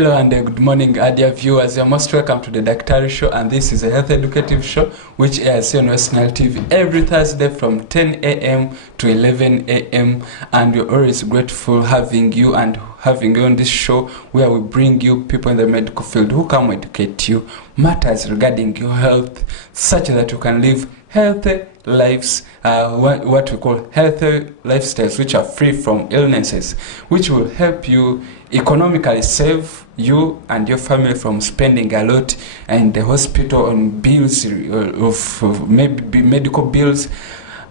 Hello and good morning, dear viewers. You're most welcome to the DAKTARI show, and this is a health educative show which airs on West Nile TV every Thursday from 10 a.m. to 11 a.m. And we're always grateful having you on this show, where we bring you people in the medical field who come educate you matters regarding your health, such that you can live healthy lives, what we call healthy lifestyles, which are free from illnesses, which will help you economically save you and your family from spending a lot in the hospital on bills of maybe medical bills.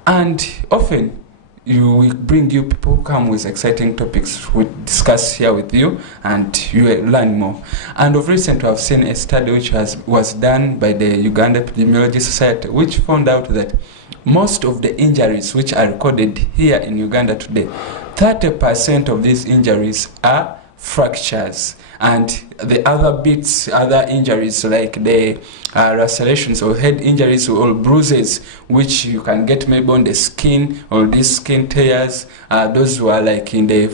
And often we bring you people who come with exciting topics we discuss here with you, and you will learn more. And of recent, I've seen a study which was done by the Uganda Epidemiology Society, which found out that most of the injuries which are recorded here in Uganda today, 30% of these injuries are fractures, and the other injuries like the lacerations or head injuries or bruises, which you can get maybe on the skin, or these skin tears, those were like in the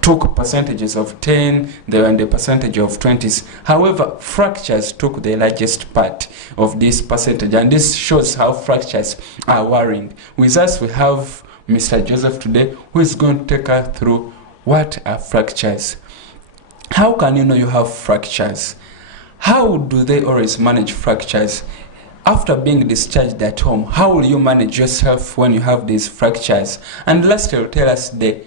took percentages of 10, they were in the percentage of 20s. However, fractures took the largest part of this percentage, and this shows how fractures are worrying. With us we have Mr. Joseph today, who is going to take us through what are fractures. How can you know you have fractures? How do they always manage fractures? After being discharged at home, how will you manage yourself when you have these fractures? And lastly, will tell us the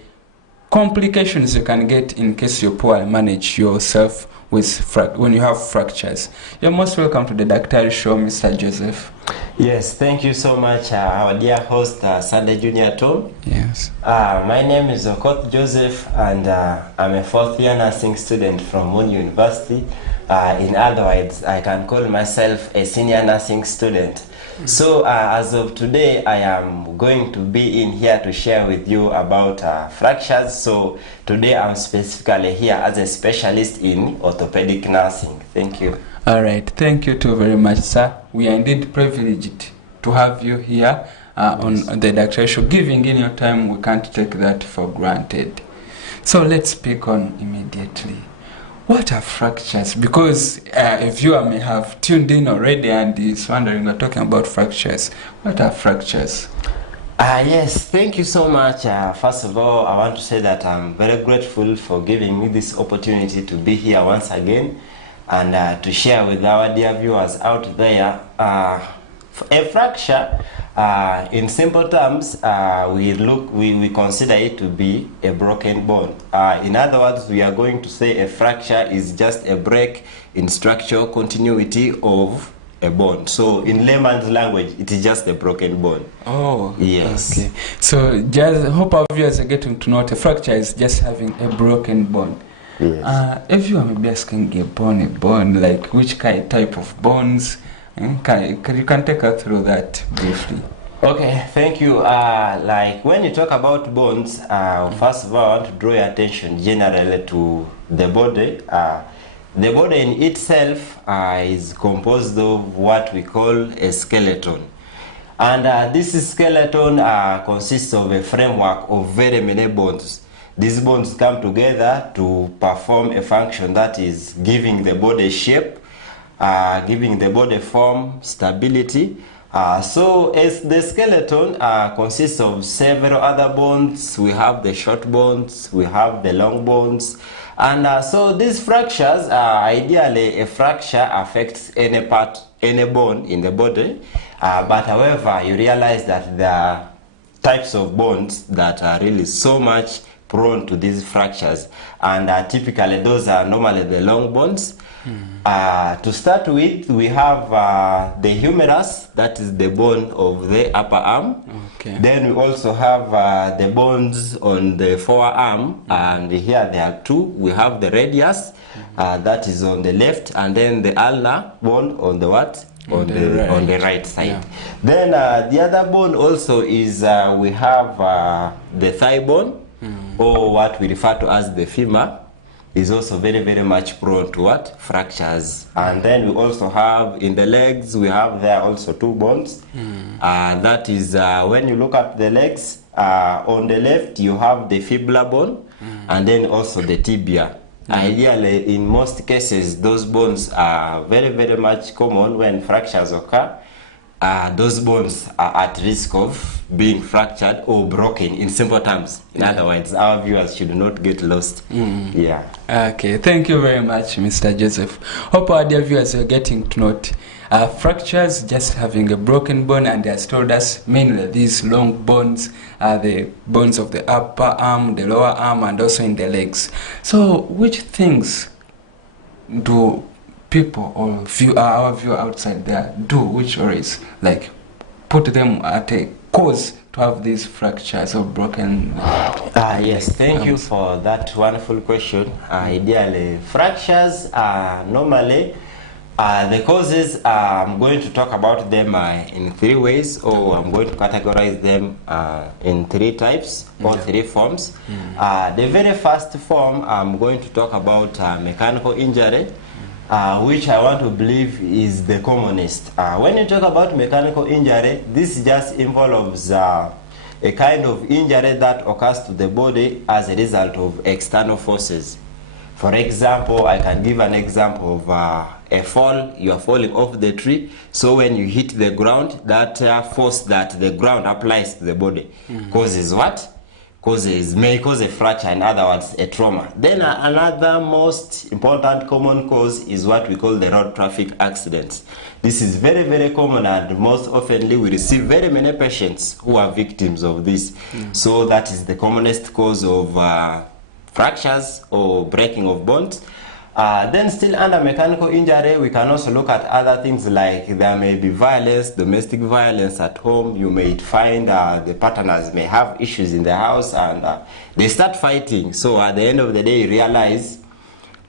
complications you can get in case you poorly manage yourself with when you have fractures. You're most welcome to the DAKTARI show, Mr. Joseph. Yes, thank you so much, our dear host, Sunday Junior Tom. Yes. My name is Okoth Joseph, and I'm a fourth-year nursing student from Moon University. In other words, I can call myself a senior nursing student. So as of today, I am going to be in here to share with you about fractures. So today I'm specifically here as a specialist in orthopedic nursing. Thank you. All right, thank you too very much, sir. We are indeed privileged to have you here on the DAKTARI show. Giving in your time, we can't take that for granted. So let's speak on immediately. What are fractures? Because a viewer may have tuned in already and is wondering, we're talking about fractures. What are fractures? Yes, thank you so much. First of all, I want to say that I'm very grateful for giving me this opportunity to be here once again and to share with our dear viewers out there. A fracture, in simple terms, we consider it to be a broken bone. In other words, we are going to say a fracture is just a break in structural continuity of a bone. So in layman's language, it is just a broken bone. Oh, yes. Okay. So just hope our viewers are getting to know what a fracture is, just having a broken bone. Yes. If you are maybe asking a bone, like which type of bones, you can take us through that briefly. Okay, thank you. Like when you talk about bones, first of all, I want to draw your attention generally to the body. The body in itself is composed of what we call a skeleton. And this skeleton consists of a framework of very many bones. These bones come together to perform a function that is giving the body shape, giving the body form, stability. So as the skeleton consists of several other bones. We have the short bones, we have the long bones. And so these fractures, ideally a fracture affects any bone in the body. But however, you realize that there are types of bones that are really so much prone to these fractures, and typically those are normally the long bones. To start with, we have the humerus, that is the bone of the upper arm. Okay. Then we also have the bones on the forearm, and here there are two. We have the radius, that is on the left, and then the ulnar bone on the what? On the right side. Yeah. Then the other bone also is we have the thigh bone, or what we refer to as the femur, is also very, very much prone to what? Fractures. And then we also have in the legs, we have there also two bones. That is when you look at the legs, on the left you have the fibula bone, and then also the tibia. Ideally, in most cases, those bones are very, very much common when fractures occur. Those bones are at risk of being fractured or broken, in simple terms. In other words, our viewers should not get lost. Yeah. Okay, thank you very much, Mr. Joseph. Hope our dear viewers are getting to note. Fractures, just having a broken bone, and he has told us mainly these long bones are the bones of the upper arm, the lower arm, and also in the legs. So, which things do people or our viewer outside there do, which always like put them at a cause to have these fractures or broken yes, thank you for that wonderful question. Ideally, fractures are normally the causes. I'm going to talk about them in 3 ways, or I'm going to categorize them in 3 types or 3 forms. The very first form, I'm going to talk about mechanical injury, which I want to believe is the commonest. When you talk about mechanical injury, this just involves a kind of injury that occurs to the body as a result of external forces. For example, I can give an example of a fall. You are falling off the tree, so when you hit the ground, that force that the ground applies to the body causes what? May cause a fracture, in other words, a trauma. Then another most important common cause is what we call the road traffic accidents. This is very, very common, and most oftenly we receive very many patients who are victims of this. So that is the commonest cause of fractures or breaking of bones. Then still under mechanical injury, we can also look at other things like there may be violence, domestic violence at home. You may find the partners may have issues in the house, and they start fighting. So at the end of the day, you realize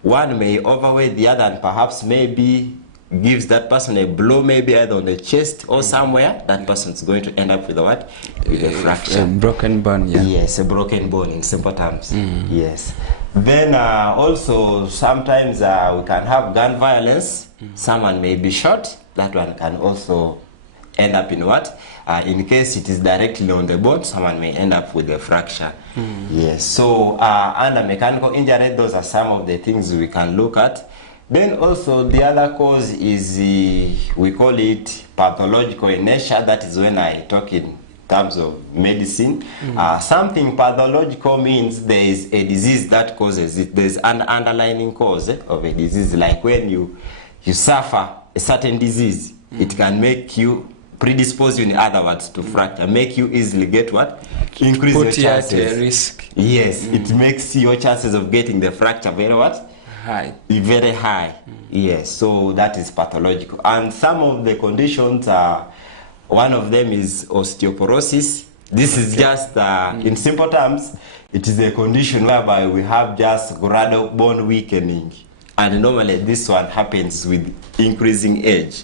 one may overweigh the other, and perhaps maybe gives that person a blow, maybe either on the chest or somewhere. That person is going to end up with a what? With a fracture. A broken bone, yeah. Yes, a broken bone in simple terms. Yes. Then also sometimes we can have gun violence. Someone may be shot. That one can also end up in what? In case it is directly on the bone, someone may end up with a fracture. Yes. So under mechanical injury, those are some of the things we can look at. Then also the other cause is we call it pathological in nature. That is when I talk in terms of medicine. Something pathological means there is a disease that causes it. There's an underlying cause of a disease. Like when you suffer a certain disease, it can make you, predispose you, in other words, to fracture, make you easily get what? Increase your chances. Put you at a risk. Yes, it makes your chances of getting the fracture very what? High. Very high. Yes, so that is pathological. And some of the conditions are, one of them is osteoporosis. This is just, in simple terms, it is a condition whereby we have just gradual bone weakening. And normally this one happens with increasing age.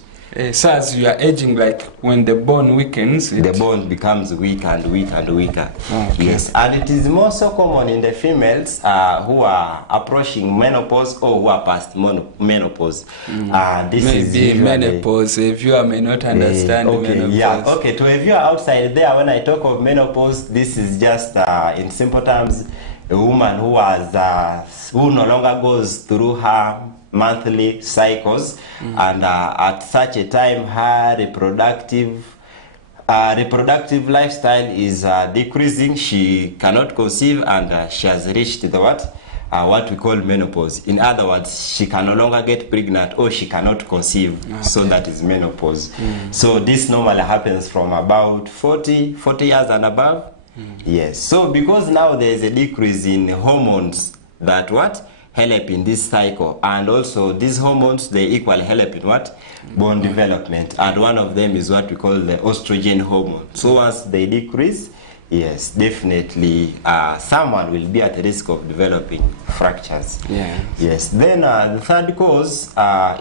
So as you are aging, like when the bone weakens, the bone becomes weaker and weaker and weaker. Okay. Yes, and it is more so common in the females who are approaching menopause or who are past menopause. This maybe is usually menopause. A viewer may not understand menopause. Yeah, okay. To a viewer outside there, when I talk of menopause, this is just in simple terms, a woman who has who no longer goes through her monthly cycles, and at such a time her reproductive lifestyle is decreasing. She cannot conceive, and she has reached the what we call menopause. In other words, she can no longer get pregnant or she cannot conceive. Okay. So that is menopause. So this normally happens from about 40 years and above. Yes. So because now there is a decrease in hormones that what help in this cycle, and also these hormones, they equally help in what? Bone development, and one of them is what we call the estrogen hormone. So as they decrease, yes, definitely someone will be at risk of developing fractures. Yeah. Yes. Then the third cause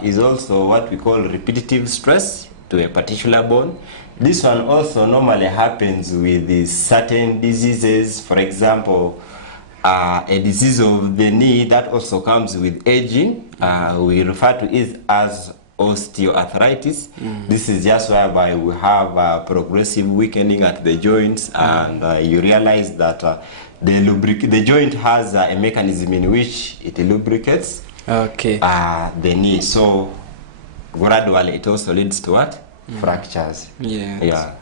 is also what we call repetitive stress to a particular bone. This one also normally happens with certain diseases. For example, a disease of the knee that also comes with aging, we refer to it as osteoarthritis. This is just whereby we have progressive weakening at the joints, and you realize that the joint has a mechanism in which it lubricates the knee. So gradually it also leads to what? Fractures. Yeah.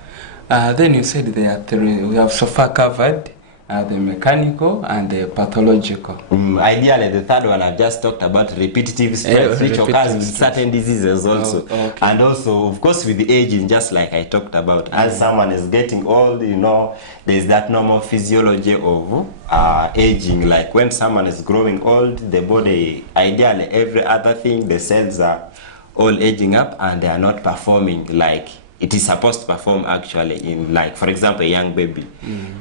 Then you said there are three. We have so far covered the mechanical and the pathological. Ideally, the third one I've just talked about, repetitive stress, which occurs with certain diseases also. And also, of course, with the aging, just like I talked about, as someone is getting old, you know, there's that normal physiology of aging. Like when someone is growing old, the body, ideally, every other thing, the cells are all aging up and they are not performing like it is supposed to perform actually in, like, for example, a young baby.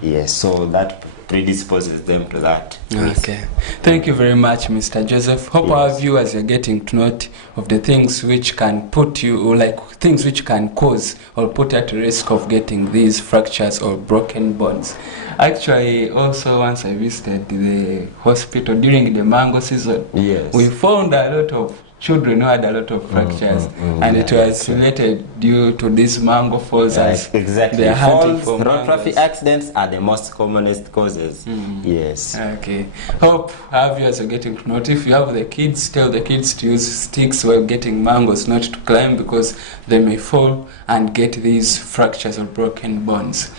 Yes, so that predisposes them to that. Okay. Thank you very much, Mr. Joseph. Hope our viewers are getting to note of the things which can put you, or like things which can cause or put at risk of getting these fractures or broken bones. Actually, also once I visited the hospital during the mango season, we found a lot of children who had a lot of fractures, and it was related due to these mango falls. Exactly. They are hunting Falls, for road traffic accidents are the most commonest causes. Yes. Okay. Hope our viewers are getting to note. If you have the kids, tell the kids to use sticks while getting mangoes, not to climb, because they may fall and get these fractures or broken bones.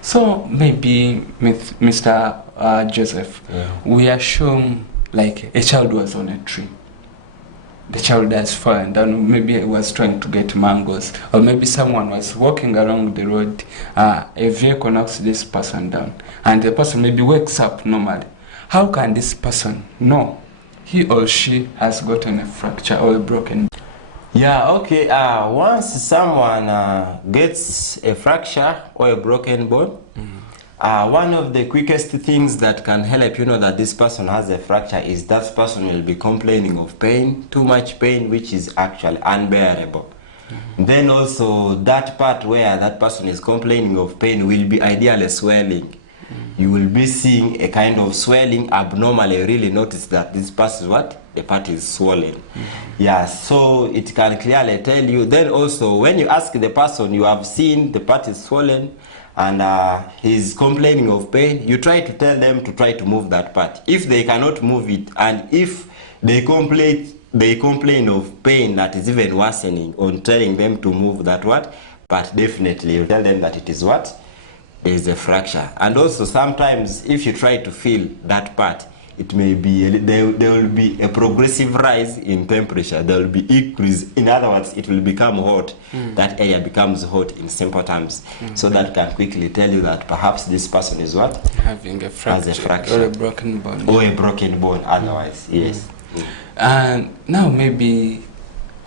So maybe Mr. Joseph, we assume like a child was on a tree. The child has fallen down, maybe he was trying to get mangoes, or maybe someone was walking along the road, a vehicle knocks this person down, and the person maybe wakes up normally. How can this person know he or she has gotten a fracture or a broken bone? Yeah, okay. Once someone gets a fracture or a broken bone, one of the quickest things that can help you know that this person has a fracture is that person will be complaining of pain, too much pain, which is actually unbearable. Then also that part where that person is complaining of pain will be ideally swelling. You will be seeing a kind of swelling abnormally. You really notice that this part is what? The part is swollen. Yeah, so it can clearly tell you. Then also when you ask the person, you have seen the part is swollen, and he's complaining of pain, you try to tell them to try to move that part. If they cannot move it, and if they complain of pain that is even worsening, on telling them to move that what, but definitely you tell them that it is what? There is a fracture. And also sometimes if you try to feel that part, it may be, there will be a progressive rise in temperature. There will be increase. In other words, it will become hot. That area becomes hot in simple terms. So that can quickly tell you that perhaps this person is what? Having a fracture, has a fracture. Or a broken bone. Or a broken bone otherwise, yes. And now maybe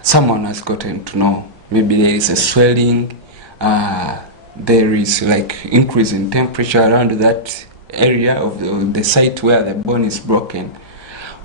someone has gotten to know, maybe there is a swelling, there is like increase in temperature around that area of the site where the bone is broken.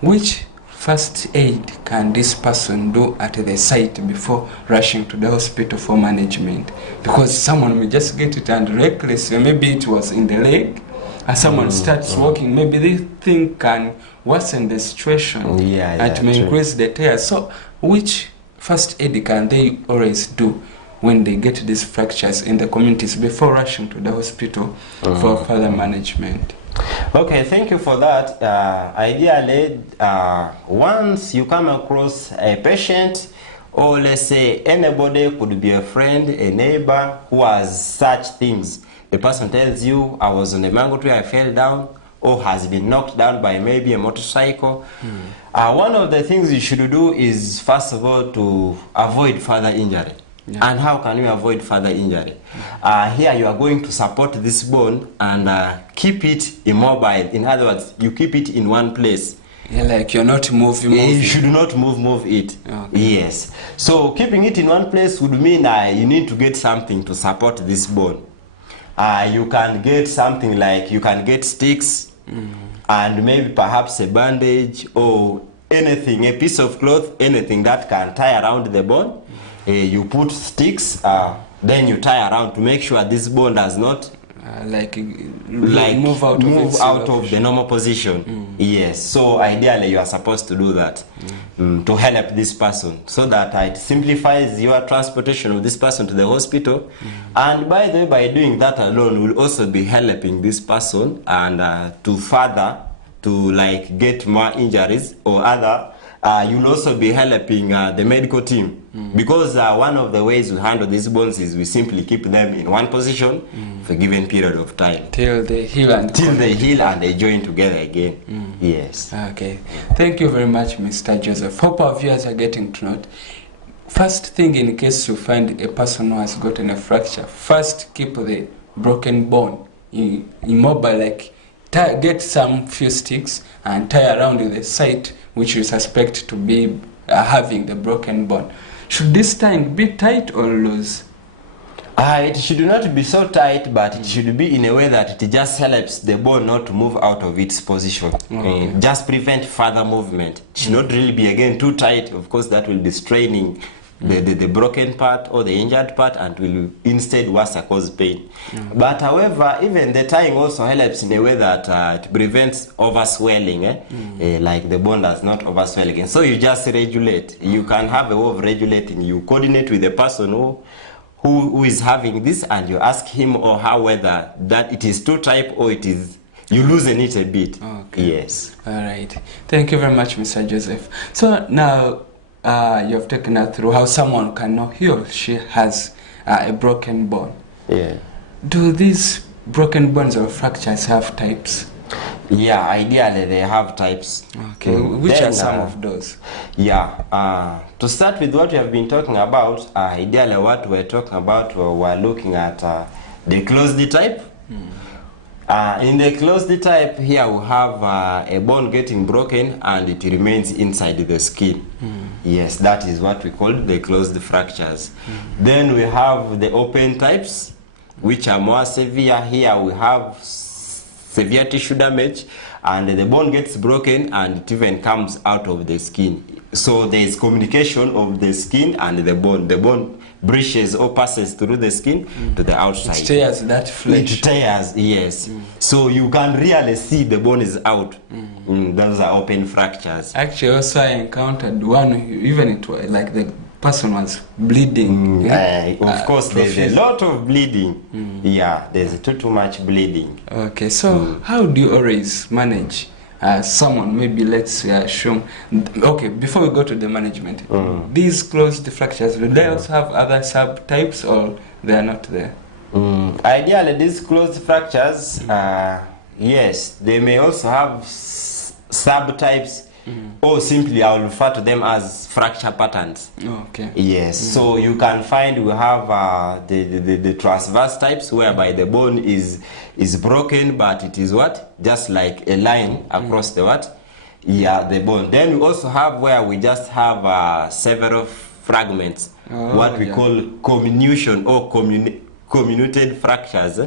Which first aid can this person do at the site before rushing to the hospital for management? Because someone may just get it and recklessly, maybe it was in the leg, and someone starts walking, maybe this thing can worsen the situation and may increase the tears. So which first aid can they always do when they get these fractures in the communities before rushing to the hospital for further management? Okay, thank you for that. Ideally, once you come across a patient, or let's say anybody, could be a friend, a neighbor who has such things, the person tells you, I was on a mango tree, I fell down, or has been knocked down by maybe a motorcycle. One of the things you should do is, first of all, to avoid further injury. And how can you avoid further injury? Here you are going to support this bone and keep it immobile. In other words, you keep it in one place. Yeah, like you're not moving. You should not move it. Yes. So keeping it in one place would mean you need to get something to support this bone. You can get something like, you can get sticks and maybe perhaps a bandage or anything, a piece of cloth, anything that can tie around the bone. You put sticks, then you tie around to make sure this bone does not move out of the normal position. Yes, so ideally you are supposed to do that. to help this person, so that it simplifies your transportation of this person to the hospital. And by the way, by doing that alone, will also be helping this person and to further to like get more injuries or other. You'll also be helping the medical team, because one of the ways we handle these bones is we simply keep them in one position for a given period of time till they heal and they join together again. Yes. Okay, thank you very much, Mr. Joseph. Hope our viewers are getting to know. First thing, in case you find a person who has gotten a fracture, first keep the broken bone immobile, like get some few sticks and tie around the site which you suspect to be having the broken bone. Should this tying be tight or loose? It should not be so tight, but it should be in a way that it just helps the bone not to move out of its position. Okay. Just prevent further movement. It should not really be again too tight. Of course, that will be straining the broken part or the injured part, and will instead worse cause pain. But however, even the tying also helps in a way that it prevents overswelling, like the bone does not overswell again. So you just regulate. You can have a way of regulating. You coordinate with the person who is having this, and you ask him or her whether that it is too tight or it is, you loosen it a bit. Okay. Yes. All right. Thank you very much, Mr. Joseph. So now you have taken us through how someone can know he or she has a broken bone. Yeah. Do these broken bones or fractures have types? Yeah, ideally they have types. Okay, which are some of those? Yeah, to start with what we have been talking about, ideally what we're talking about, we're looking at the closed type. In the closed type, here we have a bone getting broken and it remains inside the skin. Yes, that is what we call the closed fractures. Then we have the open types, which are more severe. Here we have severe tissue damage, and the bone gets broken and it even comes out of the skin. So there is communication of the skin and the bone. The bone breaches or passes through the skin to the outside. It tears that flesh. It tears, yes. So you can really see the bone is out. Those are open fractures. Actually, also I encountered one, even it was like the person was bleeding. Of course, there's a lot of bleeding. Yeah, there's too much bleeding. Okay, so how do you always manage someone, maybe let's assume, okay, before we go to the management, these closed fractures, do they also have other subtypes or they are not there? Ideally, these closed fractures, yes, they may also have subtypes, or simply I will refer to them as fracture patterns. Okay. Yes, so you can find we have the transverse types, whereby the bone is broken, but it is what? Just like a line across the what? Yeah, the bone. Then we also have where we just have several fragments, what we call comminution or comminuted fractures,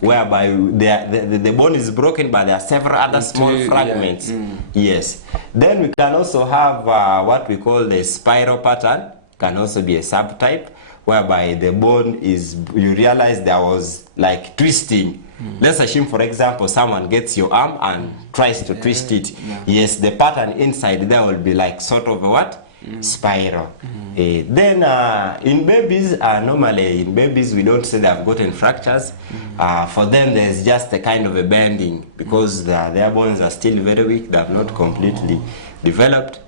whereby the bone is broken, but there are several other small fragments. Yes. Then we can also have what we call the spiral pattern, can also be a subtype, whereby the bone is, you realize there was like twisting. Let's assume, for example, someone gets your arm and tries to twist it. Yes, the pattern inside there will be like sort of a what? Spiral. Then in babies, normally in babies we don't say they have gotten fractures. For them there's just a kind of a bending, because their bones are still very weak, they have not completely developed.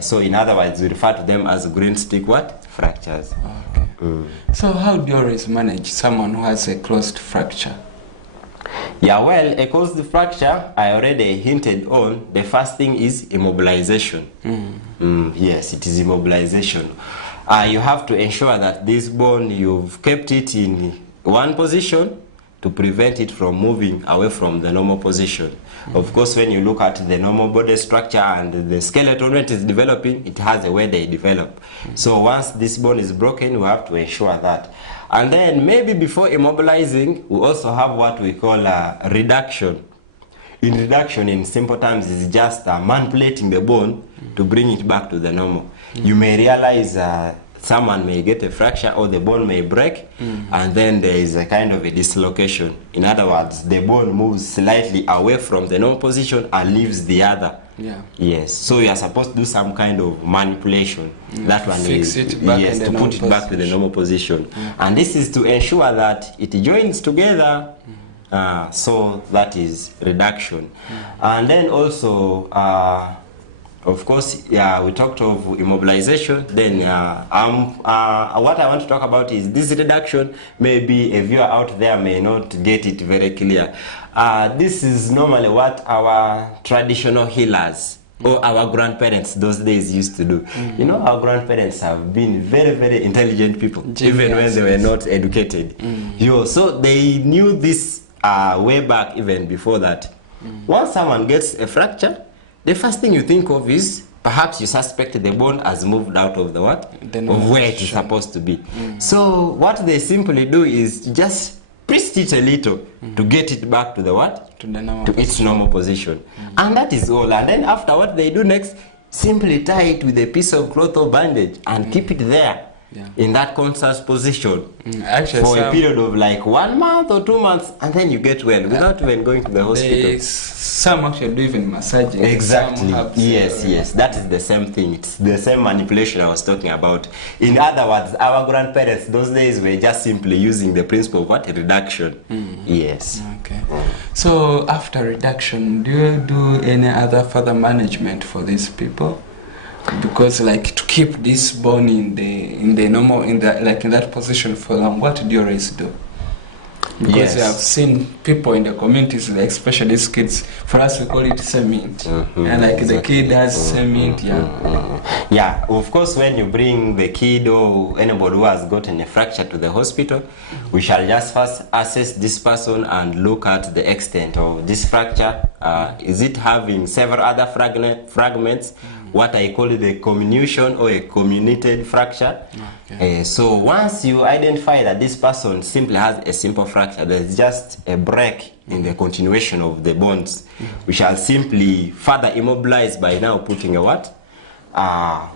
So in other words, we refer to them as green stick what? Fractures. Okay. So how do you always manage someone who has a closed fracture? Yeah, well, a closed fracture, I already hinted on, the first thing is immobilization. Yes, it is immobilization. You have to ensure that this bone, you've kept it in one position to prevent it from moving away from the normal position. Of course, when you look at the normal body structure and the skeleton, when it is developing, it has a way they develop. So once this bone is broken, we have to ensure that. And then maybe before immobilizing, we also have what we call reduction. In reduction, in simple terms, is just manipulating the bone to bring it back to the normal. You may realize someone may get a fracture or the bone may break, and then there is a kind of a dislocation. In other words, the bone moves slightly away from the normal position and leaves the other Yeah. Yes. So you are supposed to do some kind of manipulation. That one fix is it back yes, in the to put normal it back to the position. normal position. And this is to ensure that it joins together. So that is reduction. And then also of course, yeah, we talked of immobilization. Then what I want to talk about is this reduction. Maybe a viewer out there may not get it very clear. This is normally what our traditional healers or our grandparents those days used to do. You know, our grandparents have been very, very intelligent people, even when they were not educated. So they knew this way back, even before that. Once someone gets a fracture, the first thing you think of is perhaps you suspect the bone has moved out of the what? Of where it is supposed to be. So what they simply do is just twist it a little to get it back to the what? To its normal position. And that is all. And then after, what they do next, simply tie it with a piece of cloth or bandage and keep it there. In that constant position Actually, for a period of like 1 month or 2 months, and then you get well without even going to the hospital. Some actually do even massaging. Exactly. Yes, that is the same thing. It's the same manipulation I was talking about. In other words, our grandparents those days were just simply using the principle of what? Reduction. Yes. Okay. So after reduction, do you do any other further management for these people? Because like to keep this bone in that position for long, what do you always do? Because I've seen people in the communities, like especially these kids, for us we call it cement, and like the kid has cement. Yeah, of course, when you bring the kid or anybody who has gotten a fracture to the hospital, we shall just first assess this person and look at the extent of this fracture. Is it having several other fragments? What I call the comminution or a comminuted fracture. So once you identify that this person simply has a simple fracture, there's just a break in the continuation of the bones, we shall simply further immobilize by now putting a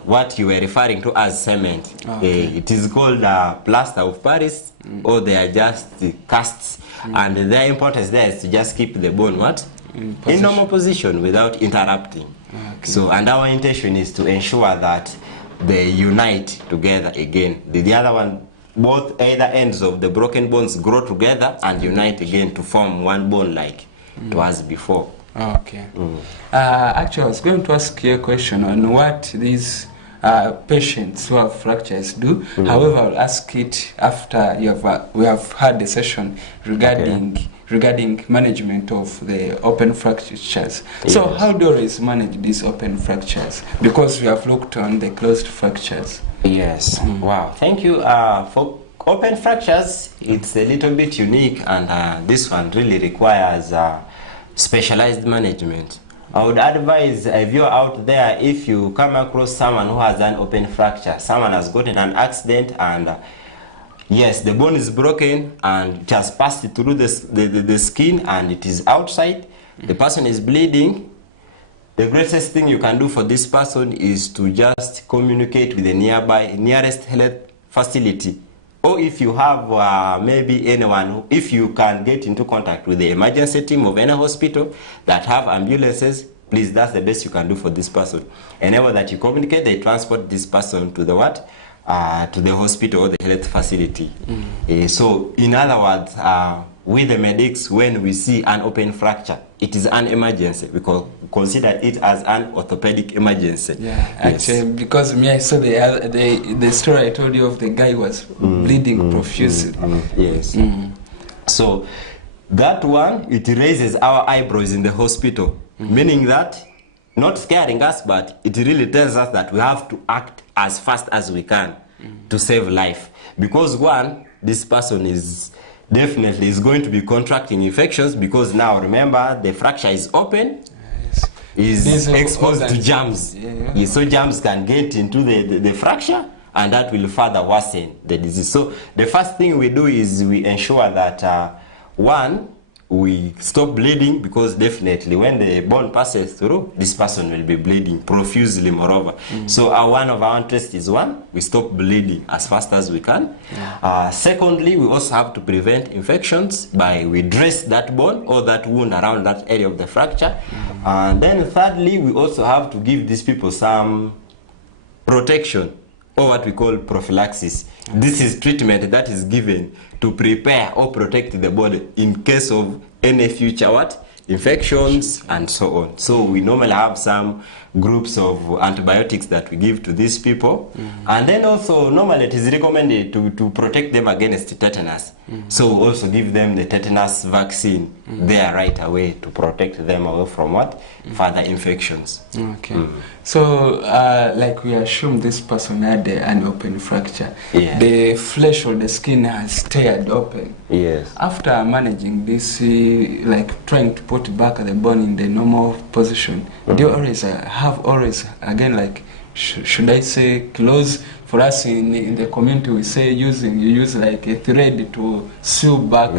what you were referring to as cement. It is called plaster of Paris, or they are just casts, and their importance there is to just keep the bone in normal position without interrupting. So, and our intention is to ensure that they unite together again. The other one, both either ends of the broken bones grow together and unite again to form one bone like it was before. Okay. Actually, I was going to ask you a question on what these patients who have fractures do. However, I'll ask it after we have had the session regarding management of the open fractures. So how do you manage these open fractures? Because we have looked on the closed fractures. Yes. Wow. Thank you. For open fractures, it's a little bit unique, and this one really requires specialized management. I would advise a viewer out there, if you come across someone who has an open fracture, someone has gotten an accident and yes, the bone is broken and it has passed through the skin and it is outside, the person is bleeding, the greatest thing you can do for this person is to just communicate with the nearest health facility. Or if you have maybe anyone, if you can get into contact with the emergency team of any hospital that have ambulances, please, that's the best you can do for this person. Whenever that you communicate, they transport this person to the to the hospital or the health facility. So in other words, with the medics, when we see an open fracture, it is an emergency. We consider it as an orthopedic emergency. Actually, because me, I saw the story I told you of the guy was bleeding profusely. So that one, it raises our eyebrows in the hospital, meaning that not scaring us, but it really tells us that we have to act as fast as we can to save life. Because one, this person is definitely going to be contracting infections, because now remember the fracture is open, is exposed to germs. So germs can get into the fracture, and that will further worsen the disease. So the first thing we do is we ensure that one, we stop bleeding, because definitely when the bone passes through, this person will be bleeding profusely moreover. So one of our interests is, one, we stop bleeding as fast as we can. Secondly, we also have to prevent infections by we dress that bone or that wound around that area of the fracture. And then thirdly, we also have to give these people some protection, or what we call prophylaxis. This is treatment that is given to prepare or protect the body in case of any future infections and so on. So we normally have some groups of antibiotics that we give to these people. And then also normally it is recommended to protect them against tetanus. So we also give them the tetanus vaccine there right away to protect them away from further infections. Okay. So like we assume this person had an open fracture. The flesh or the skin has teared open. Yes. After managing this, like trying to put back the bone in the normal position, do you always again, like should I say close? For us in the community, we say you use like a thread to sew back.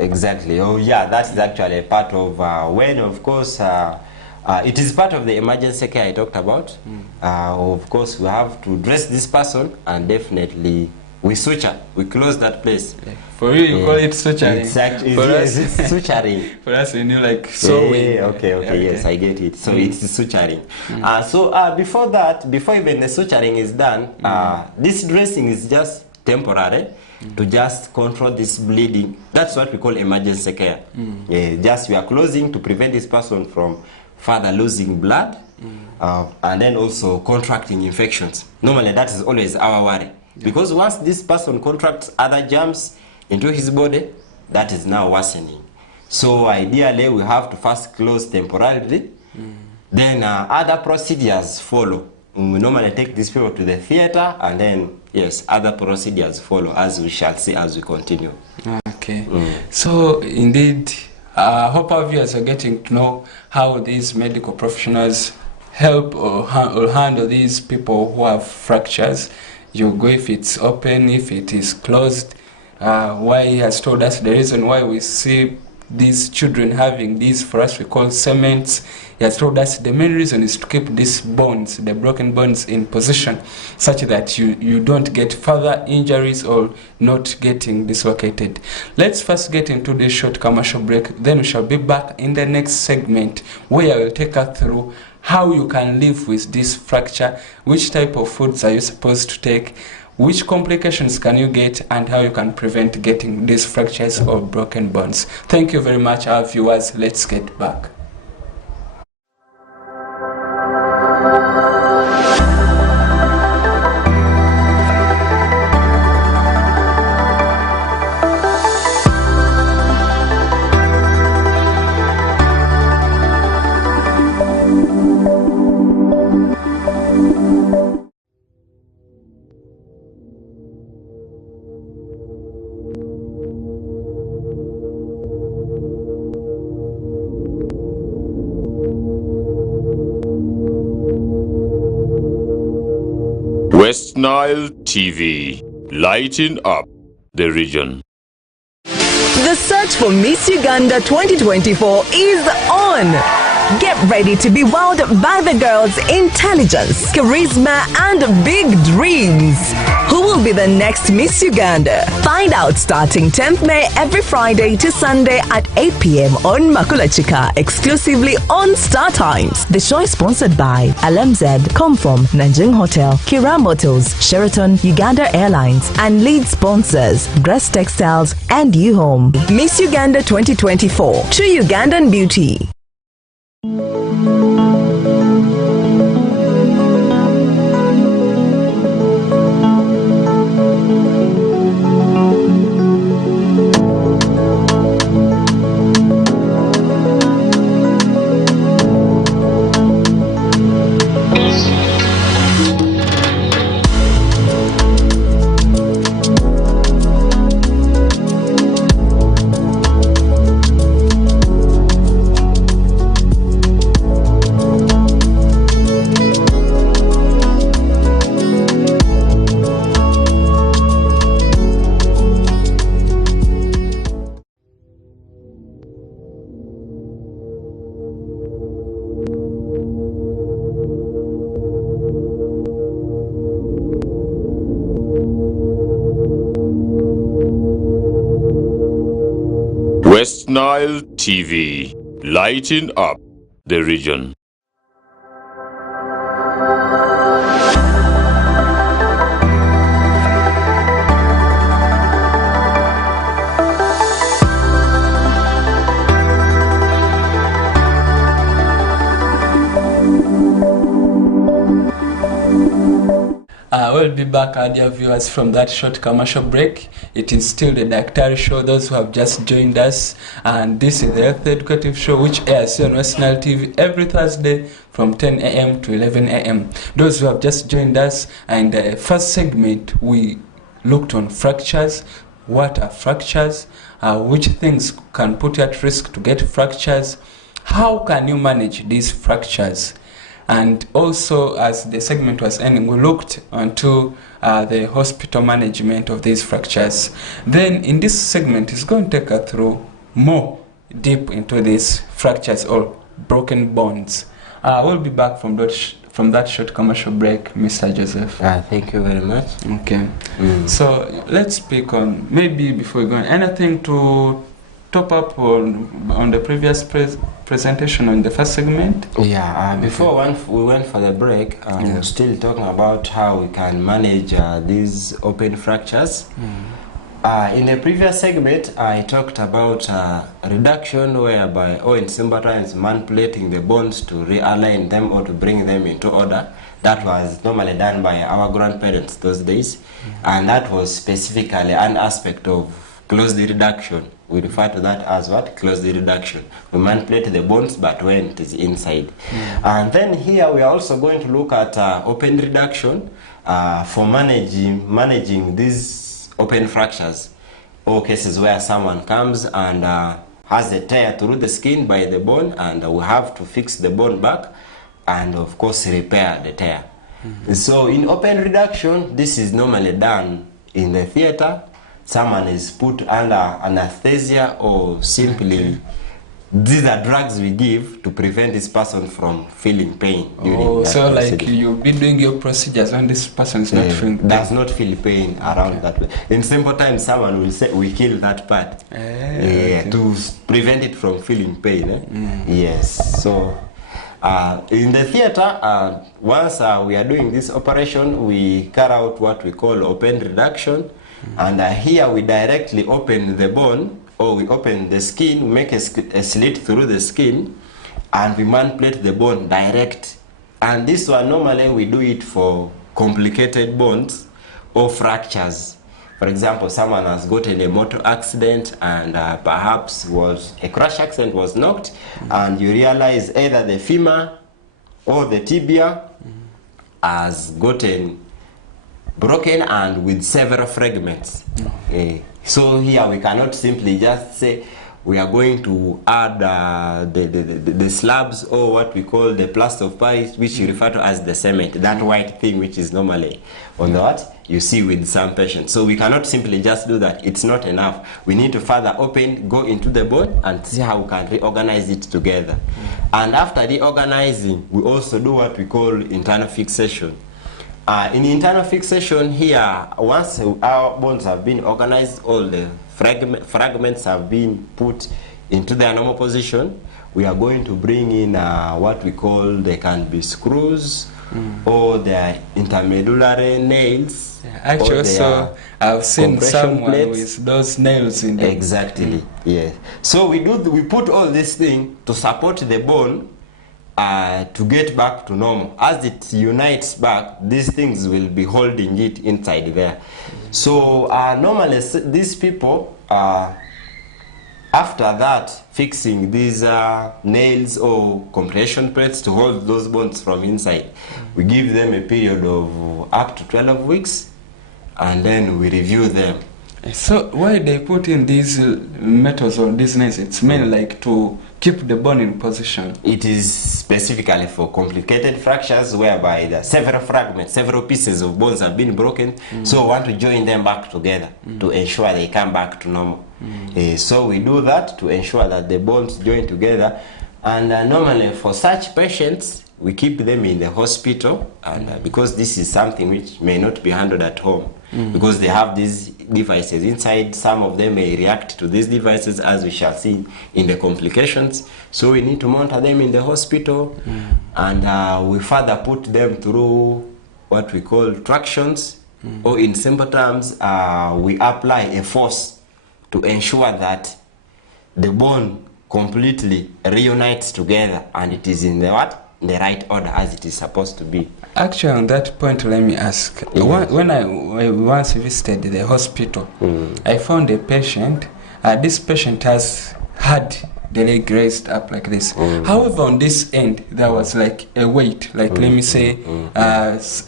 Exactly. Oh yeah, that's actually a part of when, of course, it is part of the emergency care I talked about. Of course, we have to dress this person, and definitely we suture, we close that place. For you, you call it suturing. Exactly. For Yes, us, it's suturing. for us, we knew like sewing. Okay, yes, I get it. So it's suturing. Before that, before even the suturing is done, this dressing is just temporary to just control this bleeding. That's what we call emergency care. Just we are closing to prevent this person from further losing blood, and then also contracting infections. Normally, that is always our worry. Because once this person contracts other germs into his body, that is now worsening. So ideally, we have to first close temporarily, then other procedures follow. We normally take these people to the theater, and then, yes, other procedures follow, as we shall see as we continue. Okay. So indeed, I hope our viewers are getting to know how these medical professionals help or handle these people who have fractures. You go if it's open, if it is closed. Why he has told us the reason why we see these children having these, for us we call cements. He has told us the main reason is to keep these bones, the broken bones, in position such that you don't get further injuries or not getting dislocated. Let's first get into this short commercial break, then we shall be back in the next segment where I will take us through how you can live with this fracture, which type of foods are you supposed to take, which complications can you get, and how you can prevent getting these fractures or broken bones. Thank you very much, our viewers. Let's get back. West Nile TV, lighting up the region. The search for Miss Uganda 2024 is on. Get ready to be wowed by the girls' intelligence, charisma, and big dreams. Who will be the next Miss Uganda? Find out starting 10th May every Friday to Sunday at 8 p.m. on Makulachika, exclusively on Star Times. The show is sponsored by LMZ, Comform, Nanjing Hotel, Kira Motors, Sheraton, Uganda Airlines, and lead sponsors, Grass Textiles and U-Home. Miss Uganda 2024, true Ugandan beauty. West Nile TV, lighting up the region. We'll be back, our dear viewers, from that short commercial break. It is still the Daktari Show, those who have just joined us. And this is the Health Educative Show, which airs here on West Nile TV every Thursday from 10 a.m. to 11 a.m. Those who have just joined us, in the first segment, we looked on fractures. What are fractures? Which things can put you at risk to get fractures? How can you manage these fractures? And also, as the segment was ending, we looked onto the hospital management of these fractures. Then in this segment, it's going to take us through more deep into these fractures or broken bones. We'll be back from that short commercial break, Mr. Joseph. Thank you very much. Okay. So let's speak on, maybe before we go on, anything to top up on the previous presentation on the first segment? Yeah, before we went for the break, we're still talking about how we can manage these open fractures. In the previous segment, I talked about reduction, whereby, or in simple terms, manipulating the bones to realign them or to bring them into order. That was normally done by our grandparents those days, and that was specifically an aspect of closed reduction. We refer to that as what? Closed reduction. We manipulate the bones, but when it is inside. And then here we are also going to look at open reduction for managing these open fractures, or cases where someone comes and has a tear through the skin by the bone, and we have to fix the bone back and of course repair the tear. So in open reduction, this is normally done in the theater. Someone is put under anesthesia, or simply these are drugs we give to prevent this person from feeling pain during that so procedure. like you'll be doing your procedures when this person is not feeling pain. Does not feel pain around that way. In simple time, someone will say we kill that part to prevent it from feeling pain. Yes. So in the theater, once we are doing this operation, we carry out what we call open reduction. And here we directly open the bone, or we open the skin, we make a slit through the skin, and we manipulate the bone direct. And this one, normally we do it for complicated bones or fractures. For example, someone has gotten a motor accident, and perhaps a crash accident, was knocked, and you realize either the femur or the tibia has gotten broken and with several fragments. So here we cannot simply just say we are going to add the slabs, or what we call the plaster of Paris, which you refer to as the cement, that white thing which is normally on the what you see with some patients. So we cannot simply just do that. It's not enough. We need to further go into the bone and see how we can reorganize it together. And after reorganizing, we also do what we call internal fixation. In internal fixation here, once our bones have been organized, all the fragments have been put into their normal position, we are going to bring in what we call, they can be screws, or their intermedullary nails. Actually, also I've seen someone plates with those nails in them. Exactly. Yeah. So we put all these things to support the bone to get back to normal. As it unites back, these things will be holding it inside there. So normally these people, after that, fixing these nails or compression plates to hold those bones from inside, we give them a period of up to 12 weeks, and then we review them. So why they put in these metals or these nails? It's mainly like to keep the bone in position. It is specifically for complicated fractures whereby the several pieces of bones have been broken. So we want to join them back together to ensure they come back to normal. So we do that to ensure that the bones join together. And normally for such patients, we keep them in the hospital, and because this is something which may not be handled at home, because they have these devices inside. Some of them may react to these devices, as we shall see in the complications. So we need to monitor them in the hospital, and we further put them through what we call tractions, or in simple terms, we apply a force to ensure that the bone completely reunites together and it is in the the right order as it is supposed to be. Actually, on that point, let me ask. Yes. When I once visited the hospital, I found a patient. This patient has had the leg raised up like this. However, on this end, there was like a weight, like let me say,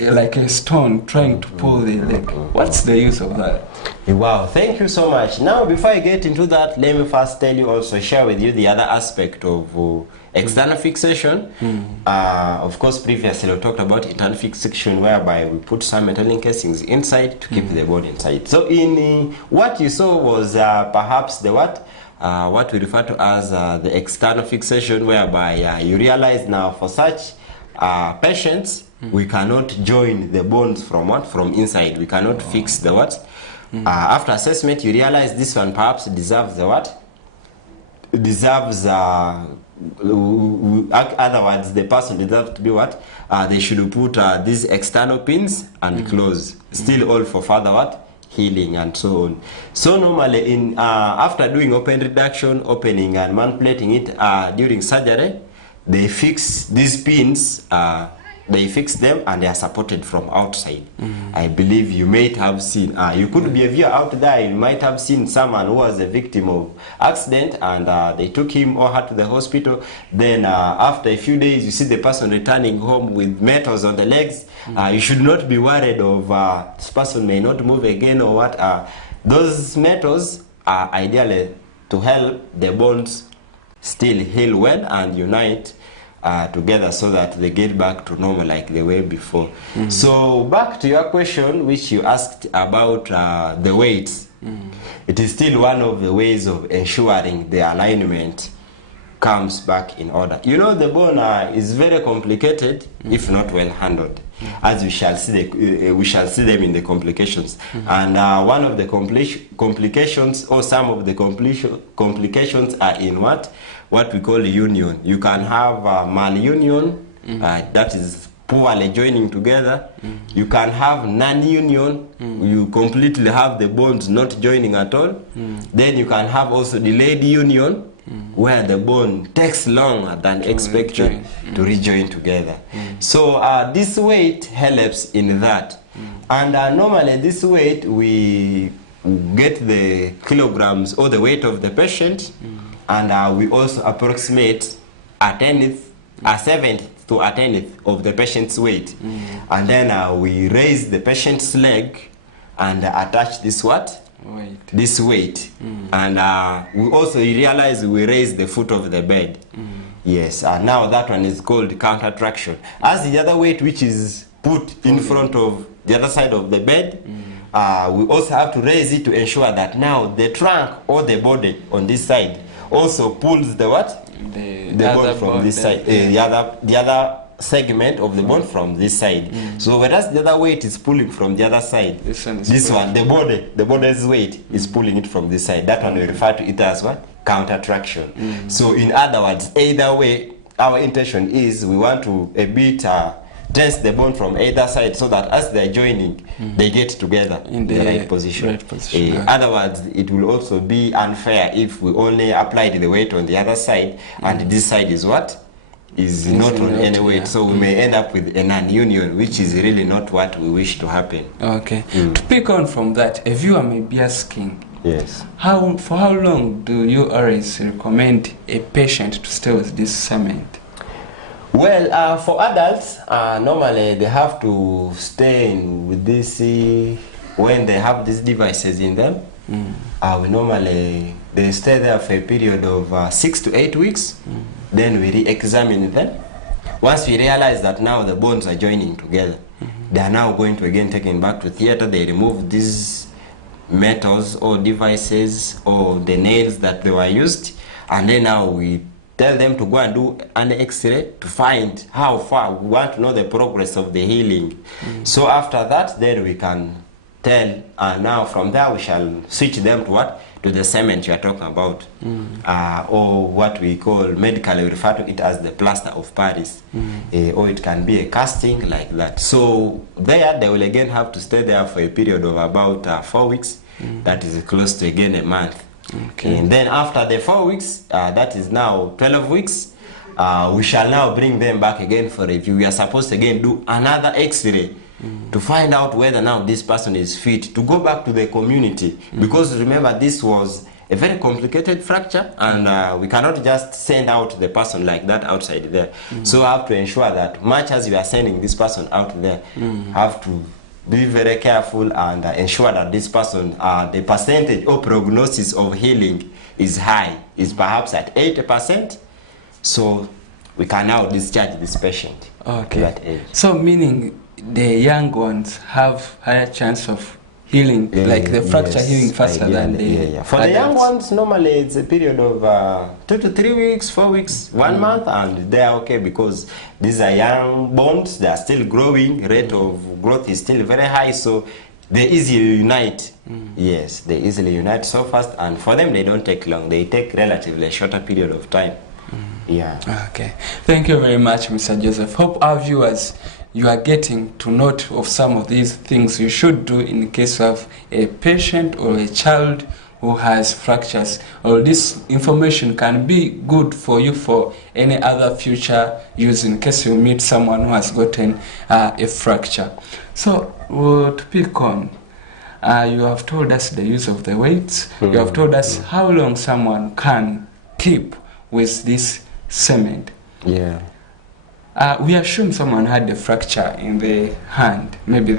like a stone trying to pull the leg. What's the use of that? Wow, thank you so much. Now, before I get into that, let me first tell you, also share with you the other aspect of external fixation. Of course, previously we talked about internal fixation, whereby we put some metal encasings inside to keep the bone inside. So in what you saw was perhaps the what we refer to as the external fixation, whereby you realize now for such patients, we cannot join the bones from inside. We cannot fix the after assessment, you realize this one perhaps deserves otherwise the person deserves to be they should put these external pins and close, still all for further healing and so on. So normally in after doing open reduction, opening and manipulating it during surgery, they fix these pins, they fix them and they are supported from outside. I believe you might have seen, you could be a viewer out there, you might have seen someone who was a victim of accident, and they took him or her to the hospital. Then after a few days, you see the person returning home with metals on the legs. You should not be worried of this person may not move again or what. Those metals are ideally to help the bones still heal well and unite together so that they get back to normal like they were before. So back to your question which you asked about the weights. It is still one of the ways of ensuring the alignment comes back in order. You know, the bone is very complicated if not well handled, as we shall see we shall see them in the complications. And one of the complications, or some of the complications are in what we call union. You can have malunion, that is poorly joining together. You can have non-union, you completely have the bones not joining at all. Then you can have also delayed union, where the bone takes longer than expected to rejoin together. So this weight helps in that. And normally this weight, we get the kilograms or the weight of the patient, and we also approximate a 7th to a 10th of the patient's weight. And then we raise the patient's leg and attach this this weight. And we also realize we raise the foot of the bed. Yes, and now that one is called counter traction. As the other weight, which is put in front of the other side of the bed, we also have to raise it to ensure that now the trunk or the body on this side also pulls the bone from this side, the other segment of the bone from this side. So whereas the other weight is pulling from the other side, the body's weight is pulling it from this side. That one we refer to it as counter traction. So in other words, either way, our intention is we want to a bit tense the bone from either side so that as they're joining, they get together in the right position. Otherwise, it will also be unfair if we only applied the weight on the other side and this side is not on any weight. So we may end up with a non-union, which is really not what we wish to happen. Okay. To pick on from that, a viewer may be asking, yes, for how long do you always recommend a patient to stay with this cement? Well, for adults, normally they have to stay with this when they have these devices in them. They stay there for a period of 6 to 8 weeks. Then we re-examine them. Once we realize that now the bones are joining together, they are now going to again taken back to theater. They remove these metals or devices or the nails that they were used, and then now we tell them to go and do an X-ray to find how far. We want to know the progress of the healing. So after that, then we can tell, and now from there we shall switch them to what? To the cement you are talking about, or what we call medically, we refer to it as the plaster of Paris, or it can be a casting like that. So there they will again have to stay there for a period of about 4 weeks. That is close to again a month. Okay. And then after the 4 weeks, that is now 12 weeks, we shall now bring them back again for review. We are supposed to again do another X-ray to find out whether now this person is fit to go back to the community. Because remember, this was a very complicated fracture, and we cannot just send out the person like that outside there. So we have to ensure that much as you are sending this person out there, have to be very careful and ensure that this person, the percentage or prognosis of healing is high, is perhaps at 80%. So we can now discharge this patient to that age. So meaning the young ones have higher chance of healing, like the fracture healing faster than the For the young ones, normally it's a period of 2 to 3 weeks, 4 weeks, 1 month, and they are okay because these are young bones. They are still growing. Rate of growth is still very high, so they easily unite. Yes, they easily unite so fast, and for them they don't take long. They take relatively a shorter period of time. Yeah. Okay. Thank you very much, Mr. Joseph. Hope our viewers, you are getting to note of some of these things you should do in case of a patient or a child who has fractures. All this information can be good for you for any other future use in case you meet someone who has gotten a fracture. So to pick on, you have told us the use of the weights. You have told us how long someone can keep with this cement. Yeah. We assume someone had a fracture in the hand, maybe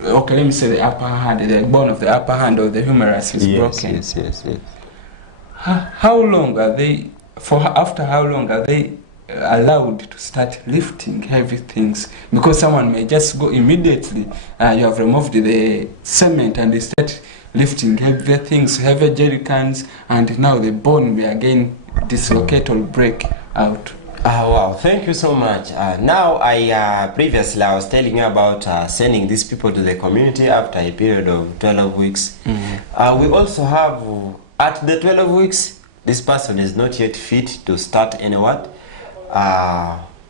let me say the upper hand, the bone of the upper hand or the humerus is broken. Yes. How long are they, after how long are they allowed to start lifting heavy things? Because someone may just go immediately, you have removed the cement and they start lifting heavy things, heavy jerry cans, and now the bone may again dislocate or break out. Wow, thank you so much. Now, previously I was telling you about sending these people to the community after a period of 12 weeks. We also have, at the 12 weeks, this person is not yet fit to start any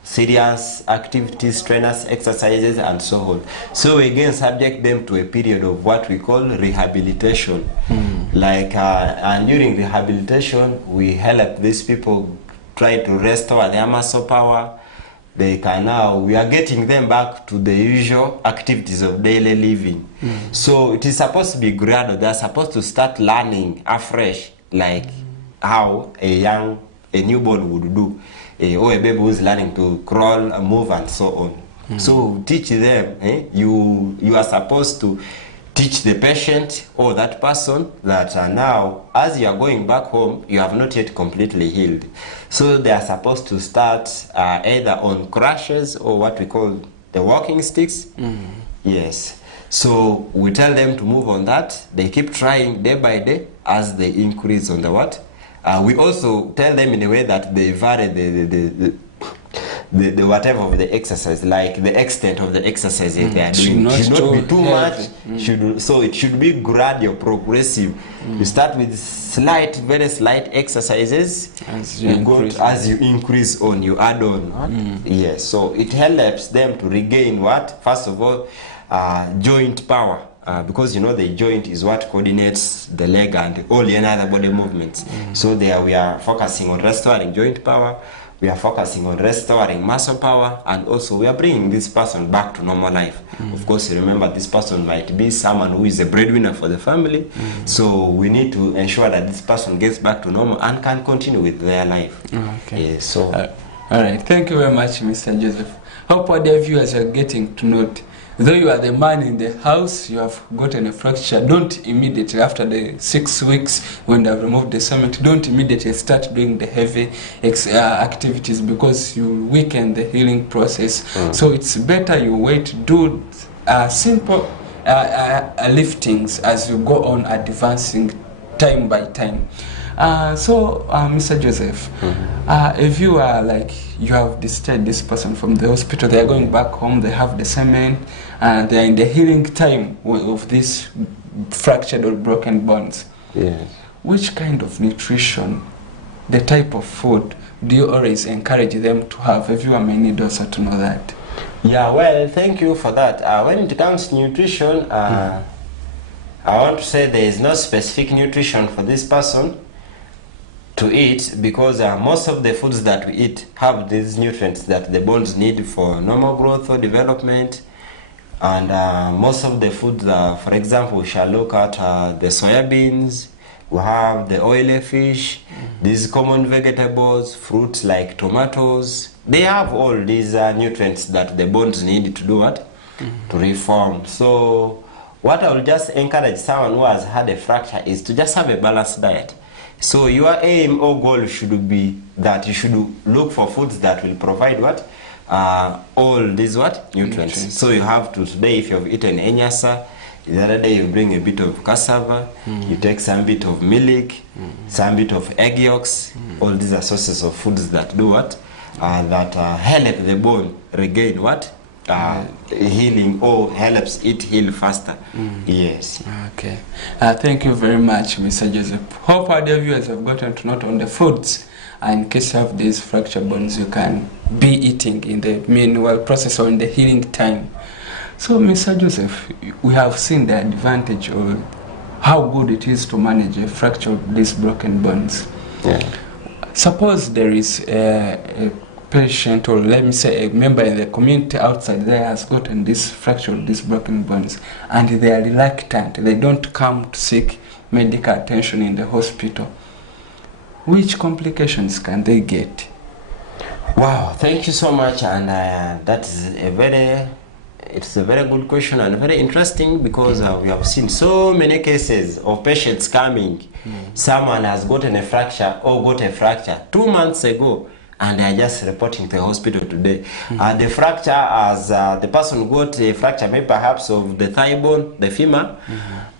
serious activities, strenuous exercises, and so on. So we again subject them to a period of what we call rehabilitation. And during rehabilitation, we help these people try to restore their muscle power. They can now, we are getting them back to the usual activities of daily living. So it is supposed to be gradual. They are supposed to start learning afresh, like how a newborn would do, or a baby who is learning to crawl, move, and so on. So teach them. You are supposed to teach the patient or that person that now, as you are going back home, you have not yet completely healed. So they are supposed to start either on crutches or what we call the walking sticks. Yes. So we tell them to move on that. They keep trying day by day as they increase on the what. We also tell them in a way that they vary the whatever of the exercise, like the extent of the exercise they are doing. Should not be too much. So it should be gradual, progressive. You start with slight, very slight exercises. As you increase on, you add on. Yes. So it helps them to regain what? First of all, joint power. Because the joint is what coordinates the leg and all the other body movements. So there we are focusing on restoring joint power. We are focusing on restoring muscle power, and also we are bringing this person back to normal life. Of course, remember this person might be someone who is a breadwinner for the family, so we need to ensure that this person gets back to normal and can continue with their life. Okay. So, all right. Thank you very much, Mr. Joseph. Hope our dear viewers are getting to note. Though you are the man in the house, you have gotten a fracture, don't immediately, after the 6 weeks when they have removed the cement, don't immediately start doing the heavy activities, because you weaken the healing process. So it's better you wait, do simple liftings as you go on advancing time by time. Mr. Joseph, if you are like, you have discharged this person from the hospital, they are going back home, they have the semen, and they are in the healing time of this fractured or broken bones. Yes. Which kind of nutrition, the type of food, do you always encourage them to have? Everyone may need also to know that. Yeah, well, thank you for that. When it comes to nutrition, I want to say there is no specific nutrition for this person to eat, because most of the foods that we eat have these nutrients that the bones need for normal growth or development. And most of the foods, for example, we shall look at the soybeans, we have the oily fish, these common vegetables, fruits like tomatoes. They have all these nutrients that the bones need to do what? To reform. So what I will just encourage someone who has had a fracture is to just have a balanced diet. So your aim or goal should be that you should look for foods that will provide what? All these what? Nutrients. So you have to, today if you have eaten enyasa, the other day you bring a bit of cassava, you take some bit of milk, some bit of egg yolks. All these are sources of foods that do what? That help the bone regain what? Healing, or helps it heal faster. Yes. Okay. Thank you very much, Mr. Joseph. Hope our dear viewers have gotten to note on the foods. And in case you have these fractured bones, you can be eating in the meanwhile process or in the healing time. So, Mr. Joseph, we have seen the advantage of how good it is to manage a fracture of these broken bones. Yeah. Suppose there is a patient, or let me say a member in the community outside there has gotten this fracture of these broken bones, and they are reluctant, they don't come to seek medical attention in the hospital. Which complications can they get? Wow, thank you so much, and that is it's a very good question and very interesting, because we have seen so many cases of patients coming. Someone has gotten a fracture or got a fracture 2 months ago, and they are just reporting to the hospital today. The fracture, as the person got a fracture, maybe perhaps of the thigh bone, the femur.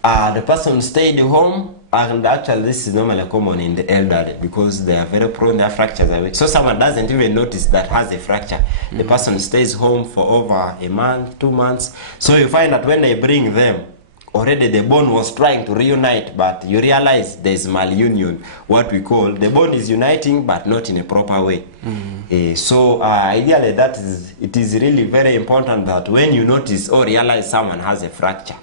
The person stayed home, and actually this is normally common in the elderly, because they are very prone, their fractures away. So someone doesn't even notice that has a fracture. The person stays home for over a month, 2 months. So you find that when they bring them, already the bone was trying to reunite, but you realize there's malunion. What we call the bone is uniting, but not in a proper way. So ideally, it is really very important that when you notice or realize someone has a fracture,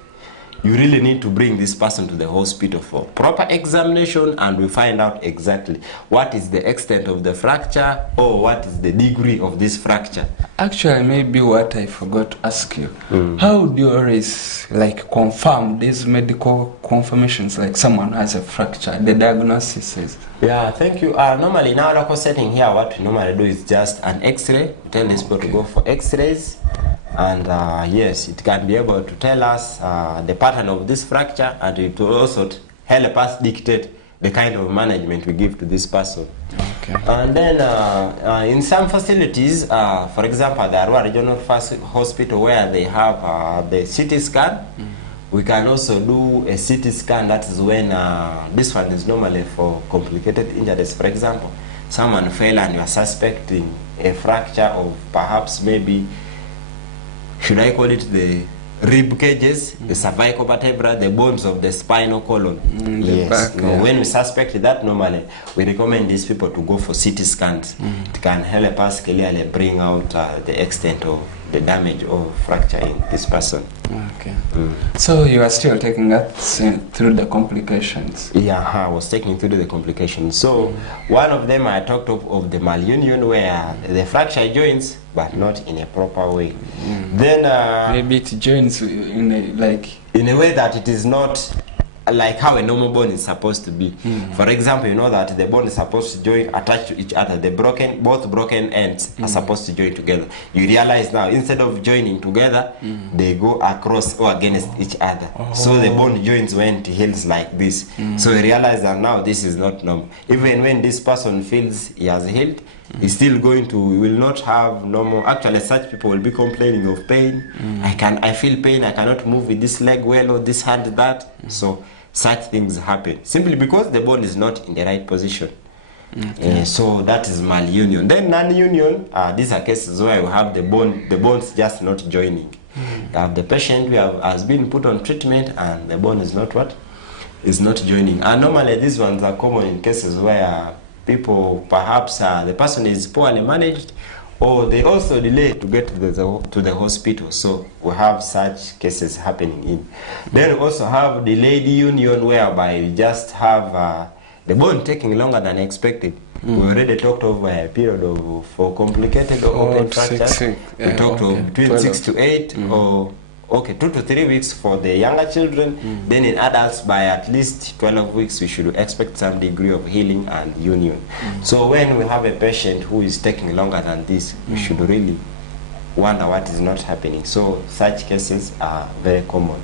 you really need to bring this person to the hospital for proper examination, and we find out exactly what is the extent of the fracture, or what is the degree of this fracture. Actually, maybe what I forgot to ask you, how do you always like confirm these medical confirmations, like someone has a fracture, the diagnosis is? Yeah, thank you. Normally in our local setting here, what we normally do is just an x-ray. We tell these people to go for x-rays, and yes, it can be able to tell us the pattern of this fracture, and it will also help us dictate the kind of management we give to this person. Okay. And then in some facilities, for example, the Arua Regional Hospital, where they have the CT scan, we can also do a CT scan. That is when this one is normally for complicated injuries. For example, someone fell and you are suspecting a fracture of perhaps maybe, should I call it the rib cages, the cervical vertebra, the bones of the spinal column. Yes. Back, yeah. When we suspect that, normally we recommend these people to go for CT scans. It can help us clearly bring out the extent of the damage or fracture in this person. Okay. So you are still taking us through the complications? Yeah, I was taking through the complications. So one of them I talked of the malunion, where the fracture joins but not in a proper way. Then maybe it joins in a way that it is not like how a normal bone is supposed to be. For example, you know that the bone is supposed to join, attach to each other. Both broken ends are supposed to join together. You realize now, instead of joining together, they go across or against each other. So the bone joins when it heals like this. So you realize that now this is not normal. Even when this person feels he has healed, he's still will not have normal. Actually, such people will be complaining of pain. I feel pain, I cannot move with this leg well, or this hand that. So such things happen, simply because the bone is not in the right position. So that is malunion. Then non-union, these are cases where you have the bones just not joining. You have the patient who has been put on treatment and the bone is not what? Is not joining. And normally these ones are common in cases where people, perhaps the person is poorly managed, or they also delay to get to the hospital. So we have such cases happening in. Then we also have delayed union, whereby you just have the bone taking longer than expected. We already talked of a period of for complicated or open fractures. We talked of between 12. 6 to 8 or 2 to 3 weeks for the younger children. Then in adults, by at least 12 weeks, we should expect some degree of healing and union. So when we have a patient who is taking longer than this, we should really wonder what is not happening. So such cases are very common.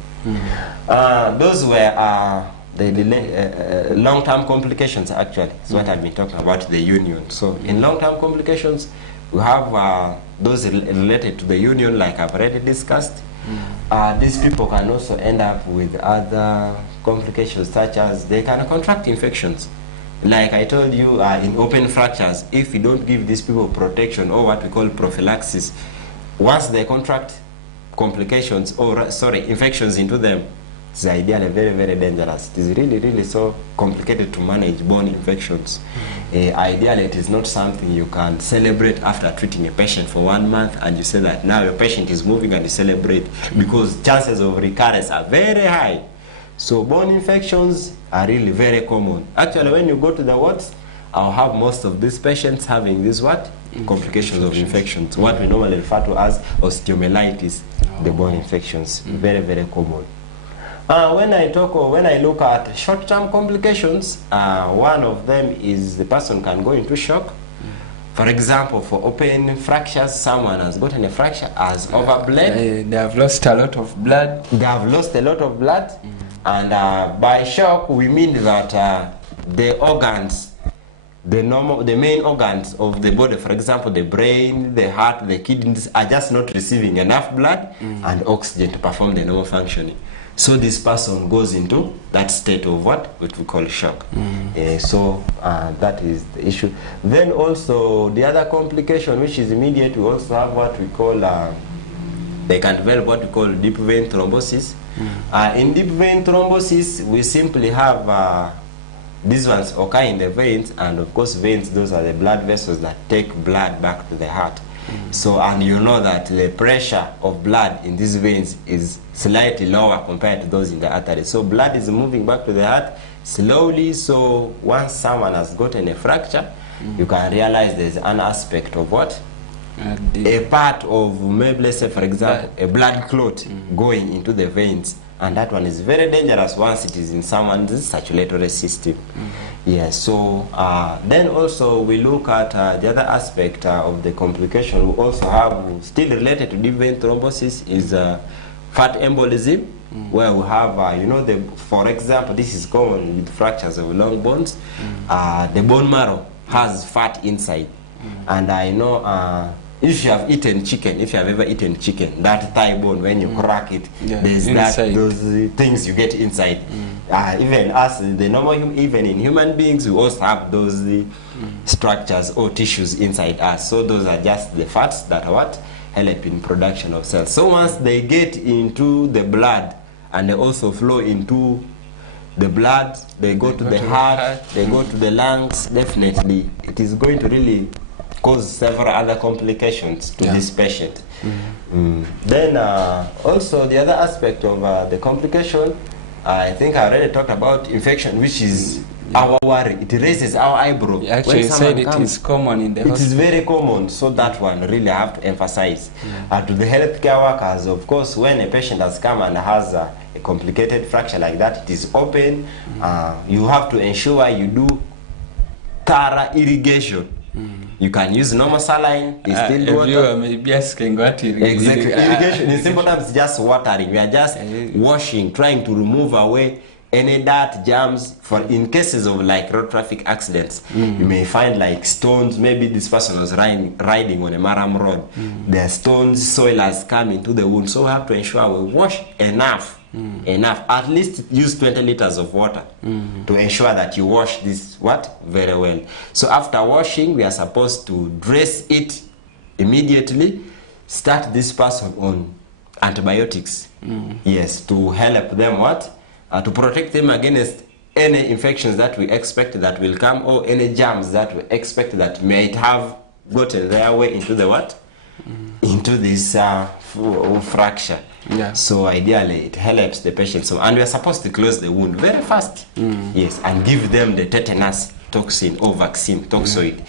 Those were the long-term complications, actually. That's what I've been talking about, the union. So in long-term complications, we have those related to the union, like I've already discussed. These people can also end up with other complications, such as they can contract infections. Like I told you, in open fractures, if you don't give these people protection, or what we call prophylaxis, once they contract complications, or infections into them, it's ideally very, very dangerous. It is really, really so complicated to manage bone infections. Ideally, it is not something you can celebrate after treating a patient for 1 month and you say that now your patient is moving and you celebrate, because chances of recurrence are very high. So bone infections are really very common. Actually, when you go to the wards, I'll have most of these patients having this what? Complications of infections. What we normally refer to as osteomyelitis, the bone infections. Very, very common. When I look at short-term complications, one of them is the person can go into shock. For example, for open fractures, someone has gotten a fracture, has overbled. They have lost a lot of blood. They have lost a lot of blood. And by shock, we mean that the organs, the main organs of the body, for example, the brain, the heart, the kidneys, are just not receiving enough blood and oxygen to perform the normal functioning. So this person goes into that state of what we call shock. So that is the issue. Then also the other complication, which is immediate, we also have what we call, they can develop what we call deep vein thrombosis. In deep vein thrombosis, we simply have these ones occur in the veins, and of course veins, those are the blood vessels that take blood back to the heart. So, and you know that the pressure of blood in these veins is slightly lower compared to those in the artery. So blood is moving back to the heart slowly. So once someone has gotten a fracture, you can realize there's an aspect of what? A part of, maybe let's say for example, a blood clot going into the veins. And that one is very dangerous once it is in someone's circulatory system. Yes, so then also we look at the other aspect of the complication. We also have, still related to deep vein thrombosis, is fat embolism, where we have, you know, for example, this is common with fractures of long bones. The bone marrow has fat inside. And I know if you have eaten chicken, if you have ever eaten chicken, that thigh bone, when you crack it, there's those things you get inside. Even us, the normal, even in human beings, we also have those structures or tissues inside us. So those are just the fats that are what? Help in production of cells. So once they get into the blood and they also flow into the blood, they go to the heart, they go to the lungs, definitely it is going to really cause several other complications to this patient. Then also the other aspect of the complication, I think I already talked about infection, which is our worry. It raises our eyebrow. You actually said it is common in the hospital. It is very common, so that one really I have to emphasize. To the healthcare workers, of course, when a patient has come and has a complicated fracture like that, it is open, you have to ensure you do thorough irrigation. You can use normal saline, distilled water. You may be asking what exactly. Irrigation in simple terms, just watering. We are just washing, trying to remove away any dirt, germs. For in cases of like road traffic accidents, you may find like stones. Maybe this person was riding on a Maram road. The stones, soil has come into the wound. So we have to ensure we wash enough enough. At least use 20 liters of water to ensure that you wash this very well. So after washing, we are supposed to dress it immediately. Start this person on antibiotics. Yes, to help them to protect them against any infections that we expect that will come, or any germs that we expect that might have gotten their way into the into this fracture. Yeah. So ideally it helps the patient. So, and we are supposed to close the wound very fast. Yes, and give them the tetanus toxin or vaccine, toxoid,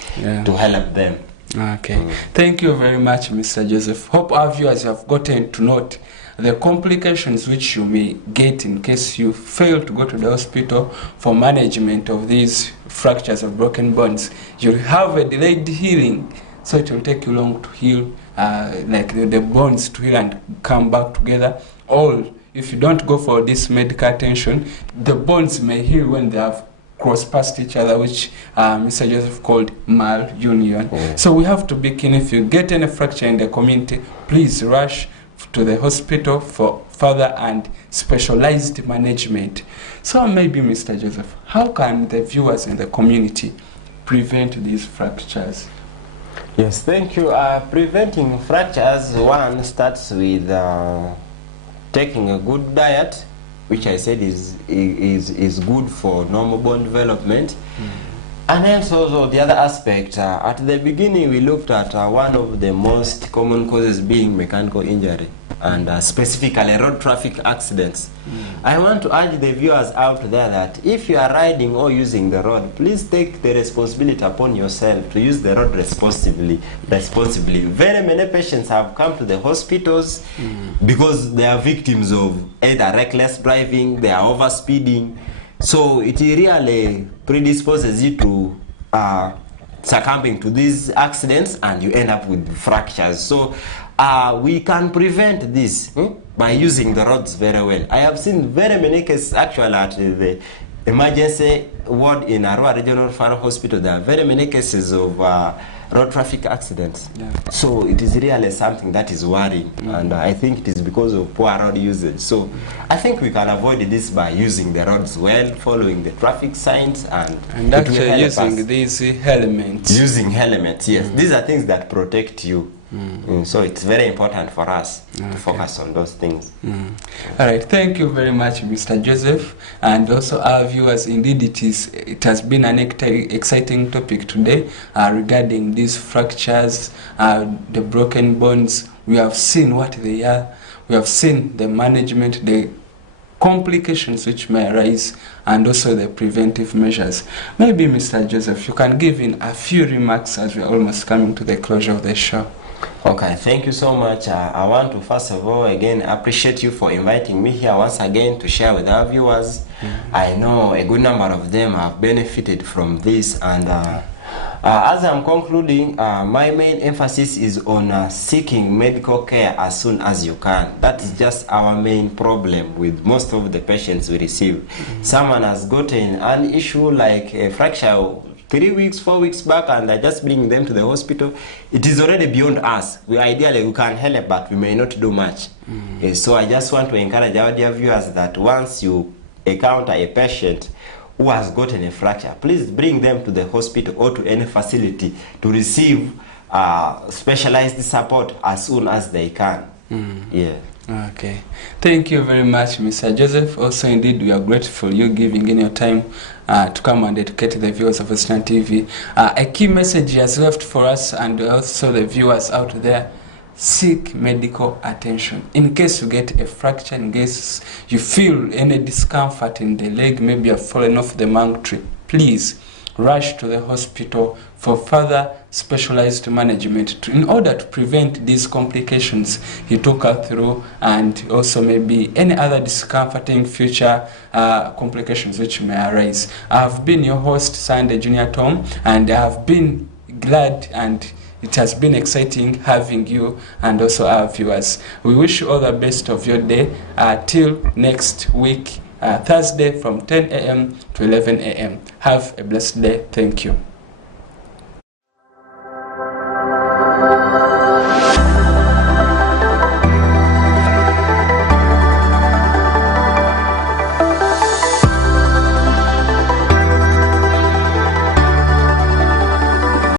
to help them. Okay. Thank you very much, Mr. Joseph. Hope our viewers have gotten to note the complications which you may get in case you fail to go to the hospital for management of these fractures of broken bones. You'll have a delayed healing, so it will take you long to heal, like the bones to heal and come back together. Or if you don't go for this medical attention, the bones may heal when they have crossed past each other, which Mr. Joseph called malunion. So we have to be keen. If you get any fracture in the community, please rush to the hospital for further and specialized management. So maybe, Mr. Joseph, how can the viewers in the community prevent these fractures? Yes, thank you. Preventing fractures, one starts with taking a good diet, which I said is good for normal bone development. And then also the other aspect, at the beginning we looked at one of the most common causes being mechanical injury, and specifically road traffic accidents. I want to urge the viewers out there that if you are riding or using the road, please take the responsibility upon yourself to use the road responsibly. Very many patients have come to the hospitals because they are victims of either reckless driving, they are over speeding. So it really predisposes you to succumbing to these accidents, and you end up with fractures. So we can prevent this by using the roads very well. I have seen very many cases actually at the emergency ward in Arua Regional Referral Hospital. There are very many cases of road traffic accidents. So it is really something that is worrying, and I think it is because of poor road usage. So I think we can avoid this by using the roads well, following the traffic signs, and actually using these helmets. Using helmets, yes. These are things that protect you. So it's very important for us to focus on those things. All right, thank you very much, Mr. Joseph, and also our viewers. Indeed, it has been an exciting topic today regarding these fractures, the broken bones. We have seen what they are. We have seen the management, the complications which may arise, and also the preventive measures. Maybe, Mr. Joseph, you can give in a few remarks as we are almost coming to the closure of the show. Okay, thank you so much. I want to first of all again appreciate you for inviting me here once again to share with our viewers. I know a good number of them have benefited from this, and as I'm concluding, my main emphasis is on seeking medical care as soon as you can. That's just our main problem with most of the patients we receive. Someone has gotten an issue like a fracture 3 weeks, 4 weeks back, and I just bring them to the hospital. It is already beyond us. We ideally can help, but we may not do much. So I just want to encourage our dear viewers that once you encounter a patient who has gotten a fracture, please bring them to the hospital or to any facility to receive specialized support as soon as they can. Okay, thank you very much, Mr. Joseph. Also, indeed, we are grateful you giving in your time to come and educate the viewers of Western TV. A key message has left for us and also the viewers out there: seek medical attention. In case you get a fracture, in case you feel any discomfort in the leg, maybe you've fallen off the monk tree, please rush to the hospital for further specialized management in order to prevent these complications he took us through, and also maybe any other discomforting future complications which may arise. I have been your host, Sunday Junior Tom, and I have been glad and it has been exciting having you and also our viewers. We wish you all the best of your day. Till next week, Thursday from 10 a.m. to 11 a.m. Have a blessed day. Thank you.